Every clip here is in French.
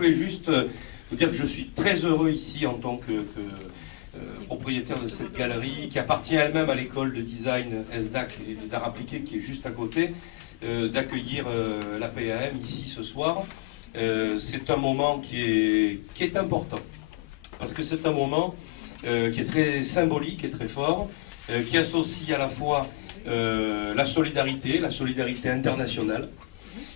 voulais juste vous dire que je suis très heureux ici en tant que propriétaire de cette galerie, qui appartient elle-même à l'école de design SDAC et d'art appliqué qui est juste à côté, d'accueillir la PAM ici ce soir. C'est un moment qui est important, parce que c'est un moment qui est très symbolique et très fort, qui associe à la fois la solidarité internationale,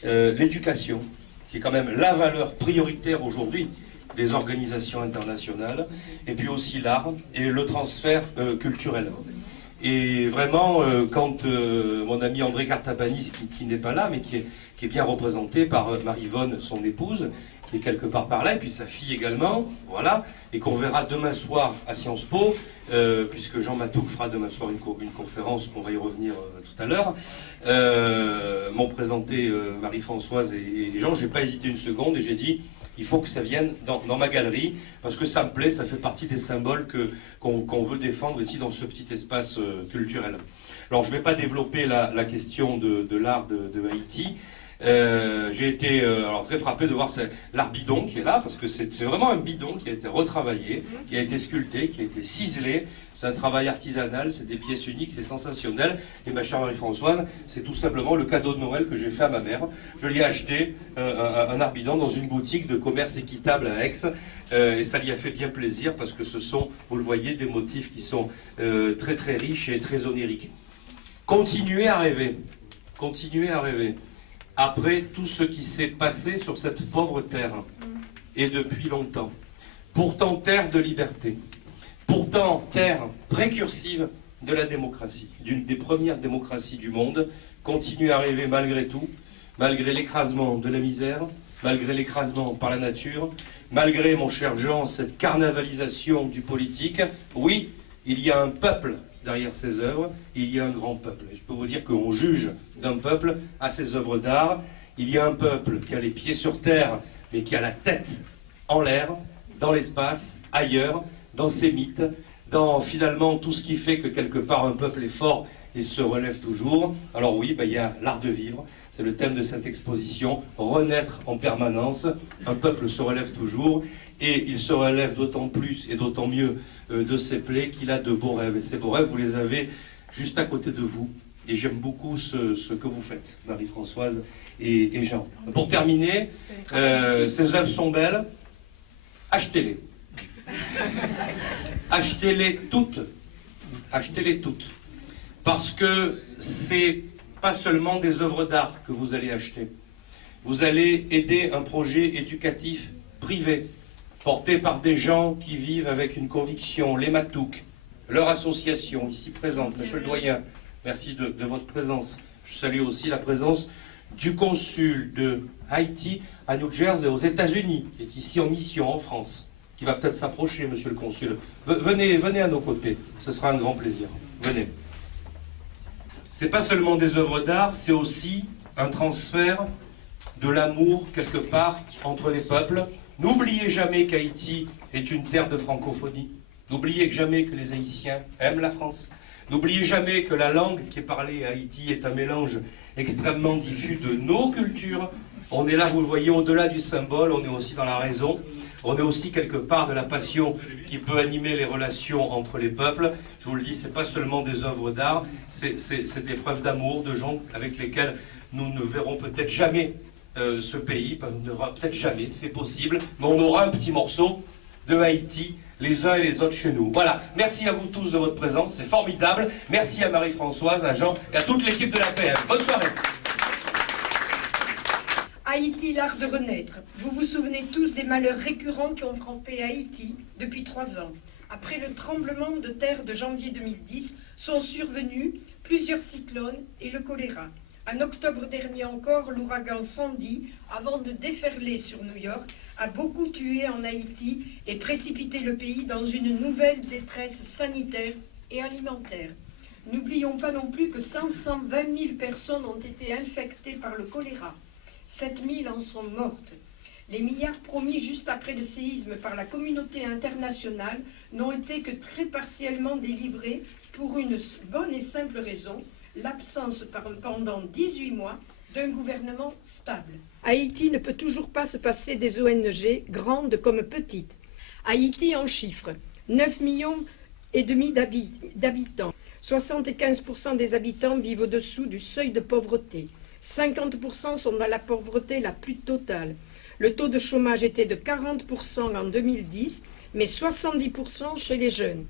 l'éducation, qui est quand même la valeur prioritaire aujourd'hui des organisations internationales, et puis aussi l'art et le transfert culturel. Et vraiment, quand mon ami André Cartapanis, qui n'est pas là, mais qui est bien représenté par Marie-Vonne, son épouse, qui est quelque part par là, et puis sa fille également, voilà, et qu'on verra demain soir à Sciences Po, puisque Jean Matouk fera demain soir une conférence, on va y revenir tout à l'heure, m'ont présenté Marie-Françoise et Jean. J'ai pas hésité une seconde et j'ai dit, il faut que ça vienne dans ma galerie, parce que ça me plaît, ça fait partie des symboles qu'on veut défendre ici dans ce petit espace culturel. Alors je ne vais pas développer la question de l'art de Haïti. J'ai été alors très frappé de voir l'art bidon qui est là, parce que c'est vraiment un bidon qui a été retravaillé, qui a été sculpté, qui a été ciselé. C'est un travail artisanal, c'est des pièces uniques, c'est sensationnel. Et ma chère Marie-Françoise, c'est tout simplement le cadeau de Noël que j'ai fait à ma mère. Je lui ai acheté un art bidon dans une boutique de commerce équitable à Aix, et ça lui a fait bien plaisir, parce que ce sont, vous le voyez, des motifs qui sont très très riches et très oniriques. Continuez à rêver, continuez à rêver. Après tout ce qui s'est passé sur cette pauvre terre, et depuis longtemps. Pourtant terre de liberté, pourtant terre précursive de la démocratie, d'une des premières démocraties du monde. Continuez à rêver malgré tout, malgré l'écrasement de la misère, malgré l'écrasement par la nature, malgré, mon cher Jean, cette carnavalisation du politique. Oui, il y a un peuple derrière ces œuvres, il y a un grand peuple. Et je peux vous dire qu'on juge d'un peuple à ses œuvres d'art. Il y a un peuple qui a les pieds sur terre, mais qui a la tête en l'air, dans l'espace, ailleurs, dans ses mythes, dans finalement tout ce qui fait que quelque part un peuple est fort et se relève toujours. Alors oui, il y a l'art de vivre, c'est le thème de cette exposition, renaître en permanence. Un peuple se relève toujours, et il se relève d'autant plus et d'autant mieux de ses plaies qu'il a de beaux rêves. Et ces beaux rêves, vous les avez juste à côté de vous. Et j'aime beaucoup ce que vous faites, Marie-Françoise et Jean. Pour terminer, ces œuvres sont belles, achetez-les. Achetez-les toutes. Achetez-les toutes. Parce que c'est pas seulement des œuvres d'art que vous allez acheter. Vous allez aider un projet éducatif privé, porté par des gens qui vivent avec une conviction, les Matouk, leur association ici présente, monsieur le doyen, merci de votre présence. Je salue aussi la présence du consul de Haïti à New Jersey, aux États-Unis, qui est ici en mission en France, qui va peut-être s'approcher, monsieur le consul. Venez à nos côtés, ce sera un grand plaisir. Venez. C'est pas seulement des œuvres d'art, c'est aussi un transfert de l'amour quelque part entre les peuples. N'oubliez jamais qu'Haïti est une terre de francophonie. N'oubliez jamais que les Haïtiens aiment la France. N'oubliez jamais que la langue qui est parlée à Haïti est un mélange extrêmement diffus de nos cultures. On est là, vous le voyez, au-delà du symbole, on est aussi dans la raison. On est aussi quelque part de la passion qui peut animer les relations entre les peuples. Je vous le dis, c'est pas seulement des œuvres d'art, c'est des preuves d'amour de gens avec lesquels nous ne verrons peut-être jamais ce pays, peut-être jamais, c'est possible, mais on aura un petit morceau de Haïti, les uns et les autres chez nous. Voilà, merci à vous tous de votre présence, c'est formidable. Merci à Marie-Françoise, à Jean et à toute l'équipe de la PM. Bonne soirée. Haïti, l'art de renaître. Vous vous souvenez tous des malheurs récurrents qui ont frappé Haïti depuis 3 ans. Après le tremblement de terre de janvier 2010, sont survenus plusieurs cyclones et le choléra. En octobre dernier encore, l'ouragan Sandy, avant de déferler sur New York, a beaucoup tué en Haïti et précipité le pays dans une nouvelle détresse sanitaire et alimentaire. N'oublions pas non plus que 520 000 personnes ont été infectées par le choléra. 7 000 en sont mortes. Les milliards promis juste après le séisme par la communauté internationale n'ont été que très partiellement délivrés pour une bonne et simple raison, l'absence pendant 18 mois d'un gouvernement stable. Haïti ne peut toujours pas se passer des ONG, grandes comme petites. Haïti en chiffres, 9,5 millions d'habitants. 75% des habitants vivent au-dessous du seuil de pauvreté. 50% sont dans la pauvreté la plus totale. Le taux de chômage était de 40% en 2010, mais 70% chez les jeunes.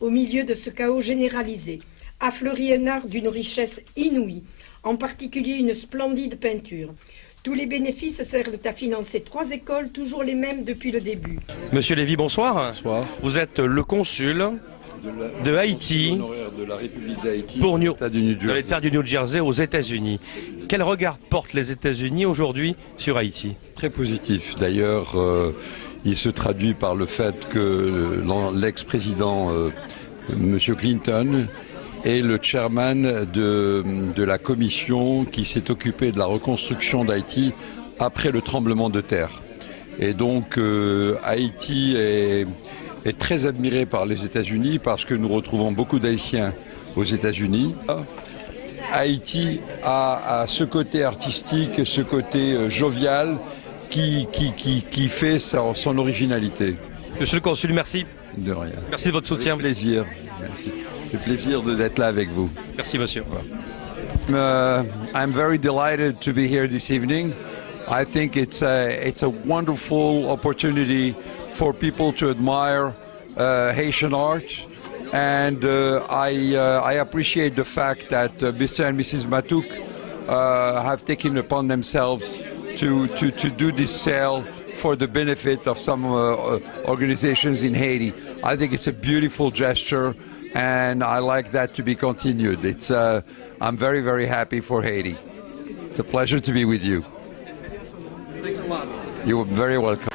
Au milieu de ce chaos généralisé, a fleuri un art d'une richesse inouïe, en particulier une splendide peinture. Tous les bénéfices servent à financer 3 écoles, toujours les mêmes depuis le début. Monsieur Lévy, bonsoir. Bonsoir. Vous êtes le consul de Haïti honoraire de la République d'Haïti pour l'État du New de Jersey. l'État du New Jersey aux États-Unis. Quel regard portent les États-Unis aujourd'hui sur Haïti? Très positif. D'ailleurs, il se traduit par le fait que l'ex-président M. Clinton est le chairman de la commission qui s'est occupée de la reconstruction d'Haïti après le tremblement de terre. Et donc Haïti est très admiré par les États-Unis parce que nous retrouvons beaucoup d'Haïtiens aux États-Unis. Haïti a ce côté artistique, ce côté jovial qui fait son originalité. Monsieur le consul, merci. De rien. Merci de votre soutien. Avec plaisir. Merci. C'est plaisir d'être là avec vous. Merci, monsieur. I'm very delighted to be here this evening. I think it's a wonderful opportunity for people to admire Haitian art, and I appreciate the fact that Mr. and Mrs. Matouk have taken upon themselves to do this sale for the benefit of some organizations in Haiti. I think it's a beautiful gesture, and I like that to be continued. I'm very, very happy for Haiti. It's a pleasure to be with you. Thanks a lot. You're very welcome.